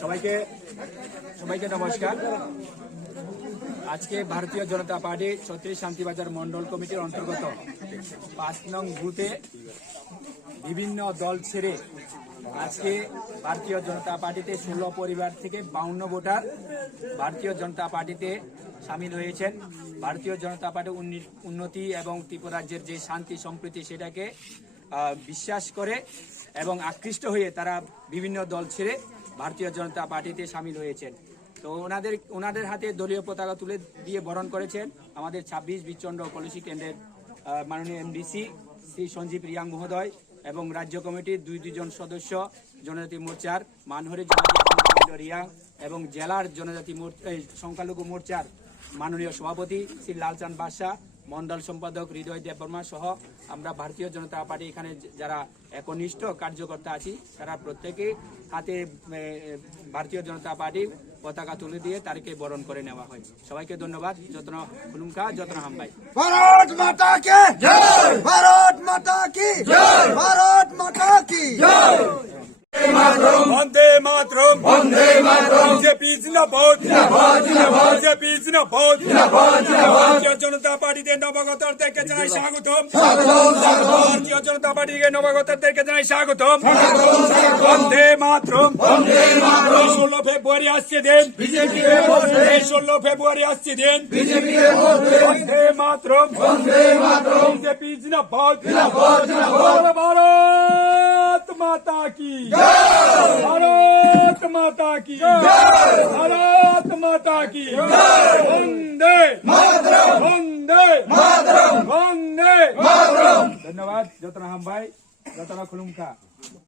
সবাইকে নমস্কার। আজকে ভারতীয় জনতা পার্টি ছত্রিশ শান্তিবাজার মন্ডল কমিটির অন্তর্গত ৫ নং বুথে বিভিন্ন দল ছেড়ে আজকে ভারতীয় জনতা পার্টিতে ১৬ পরিবার থেকে ৫২ ভোটার ভারতীয় জনতা পার্টিতে সামিল হয়েছেন। ভারতীয় জনতা পার্টি উন্নতি এবং ত্রিপুরাজ্যের যে শান্তি সম্প্রীতি সেটাকে বিশ্বাস করে এবং আকৃষ্ট হয়ে তারা বিভিন্ন দল ছেড়ে ভারতীয় জনতা পার্টিতে সামিল হয়েছেন। তো ওনাদের হাতে দলীয় পতাকা তুলে দিয়ে বরণ করেছেন আমাদের ২৬ বিচন্ড পলিসি কেন্দ্রের মাননীয় এমডিসি শ্রী সঞ্জীব রিয়াং মহোদয় এবং রাজ্য কমিটির দুজন সদস্য জনজাতি মোর্চার মানহরি জনজাতি রিয়াং এবং জেলার জনজাতি সংখ্যালঘু মোর্চার মাননীয় সভাপতি শ্রী লালচাঁদ বাদশাহ, মন্ডল সম্পাদক হৃদয় দেববর্মা সহ আমরা ভারতীয় জনতা পার্টি এখানে যারা একনিষ্ঠ কার্যকর্তা আছি তারা প্রত্যেকে হাতে ভারতীয় জনতা পার্টির পতাকা তুলে দিয়ে তারিখে বরণ করে নেওয়া হয়। সবাইকে ধন্যবাদ। যত্ন খুলুমকা, যত্ন হামবাই। ভারত মাতা কি জয়, ভারত মাতা কি জয়, ভারত মাতা কি জয়। বন্দে মাতরম, বন্দে মাতরম। বিজেপি জিন্দাবাদ, জিন্দাবাদ, জিন্দাবাদ। বিজেপি জিন্দাবাদ, জিন্দাবাদ, জিন্দাবাদ। ভারতীয় জনতা পার্টিতে নবাগতদেরকে জানাই স্বাগতম, স্বাগতম, স্বাগতম। ভারতীয় জনতা পার্টিকে নবাগতদেরকে জানাই স্বাগতম, স্বাগতম, স্বাগতম। বন্দে মাতরম, বন্দে মাতরম। ১৬ ফেব্রুয়ারি আসছে দিন, বিজেপি কে ভোট দেন। ১৬ ফেব্রুয়ারি আসছে দিন, বিজেপি কে ভোট দেন। বন্দে মাতরম, বন্দে মাতরম। বিজেপি জিন্দাবাদ, জিন্দাবাদ, জিন্দাবাদ। ভারত মাতা কি भारत माता की भारत माता की वंदे मातरम, वंदे मातरम, वंदे मातरम। धन्यवाद। जतना हम भाई जतना खुलुमका।